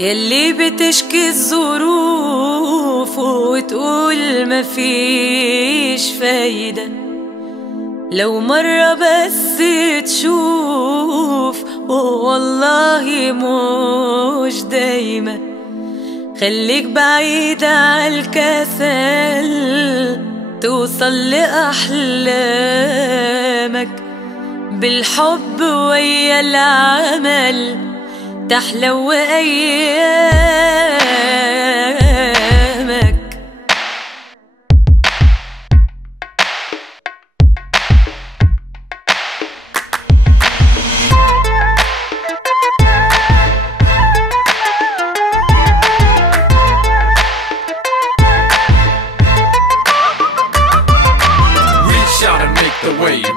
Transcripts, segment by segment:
يلي بتشكي الظروف وتقول مفيش فايدة، لو مرة بس تشوف والله مش دايما. خليك بعيد عالكسل توصل لأحلامك، بالحب ويا العمل تحلو أيامك.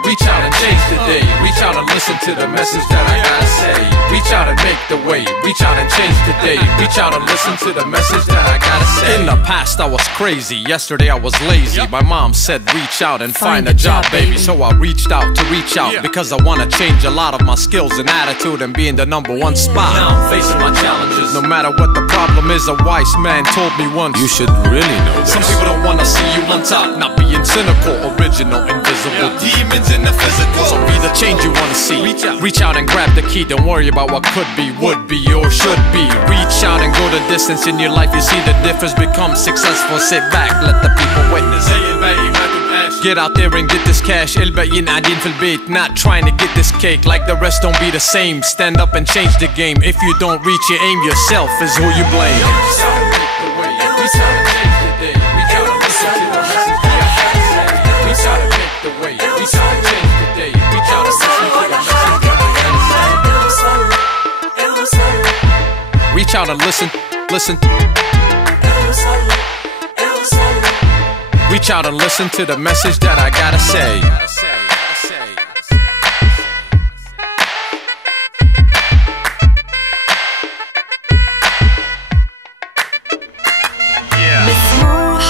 Reach out and change the day. Reach out and listen to the message that I gotta say. Reach out and make the way. Reach out and change the day. Reach out and listen to the message that I gotta say. In the past I was crazy, yesterday I was lazy. My mom said reach out and find a job, baby. So I reached out to reach out because I wanna change a lot of my skills and attitude and be in the #1 spot. Now I'm facing my challenges. No matter what the problem is, a wise man told me once, you should really know this. Some people don't wanna see you on top, not being cynical, original, invisible, demons in the physical. So be the change you wanna see. Reach out and grab the key. Don't worry about what could be, would be, or should be. Reach out and go the distance in your life. You see the difference, become successful. Sit back, let the people witness. Get out there and get this cash. الباقيين قاعدين في البيت, not trying to get this cake. Like the rest don't be the same. Stand up and change the game. If you don't reach your aim, yourself is who you blame. Reach out and listen. Reach out and listen to the message that I gotta say. مسموح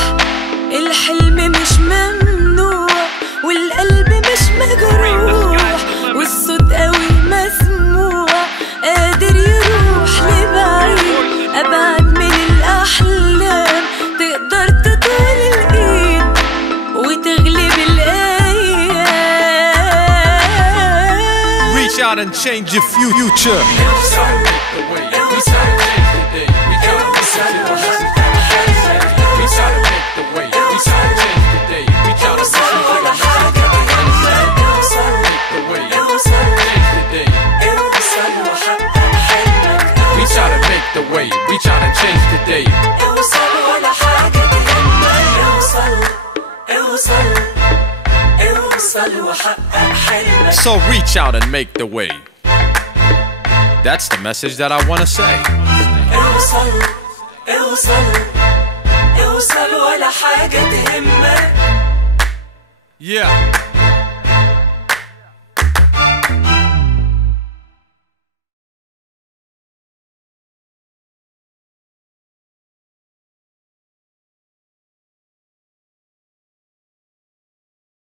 الحلم مش ممنوع، والقلب مش مجروح، والصوت قوي مسموع، قادر يروح لبعيد أبعد من الأحلام. تقدر تطول الإيد وتغلب الأيام. Reach out and change your future. Reach out and change the day. اوصل ولا حاجة تهمك. اوصل وحقق حلمك. So reach out and make the way. That's the message that I wanna say. اوصل ولا حاجة تهمك. Yeah.